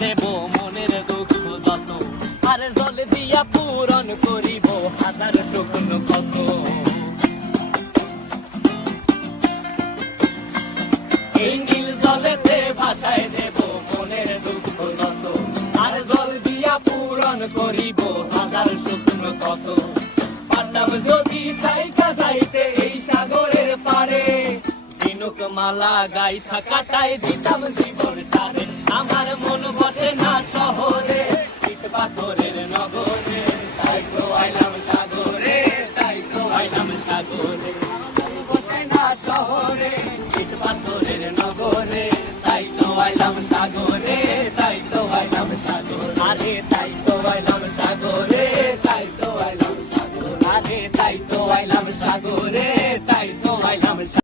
দেব মনের দুঃখ যত, আর জল দিয়া পূরণ করিব হাজার শুকনো কত। এই নীল জলেতে ভাসায় দেব মনের দুঃখ যত, আর জল দিয়া পূরণ করিব হাজার শুকনো কত। পারতাম যদি থাইকা যাইতে এই সাগরের পারে, ঝিনুক মালা গাইথা কাটাই দিতাম জীবন ছাড়ে। আমার মন বসে না শহরে, ইট পাথরের নগরে, তাই তো আইলাম সাগরে, তাই তো আইলাম সাগরে। বসে না শহরে, ইট পাথরের নগরে, তাই তো আইলাম সাগরে, তাই তো আইলাম সাগরে। আরে তাই তো আইলাম সাগরে, তাই তো আইলাম সাগরে। আরে তাই তো আইলাম সাগরে,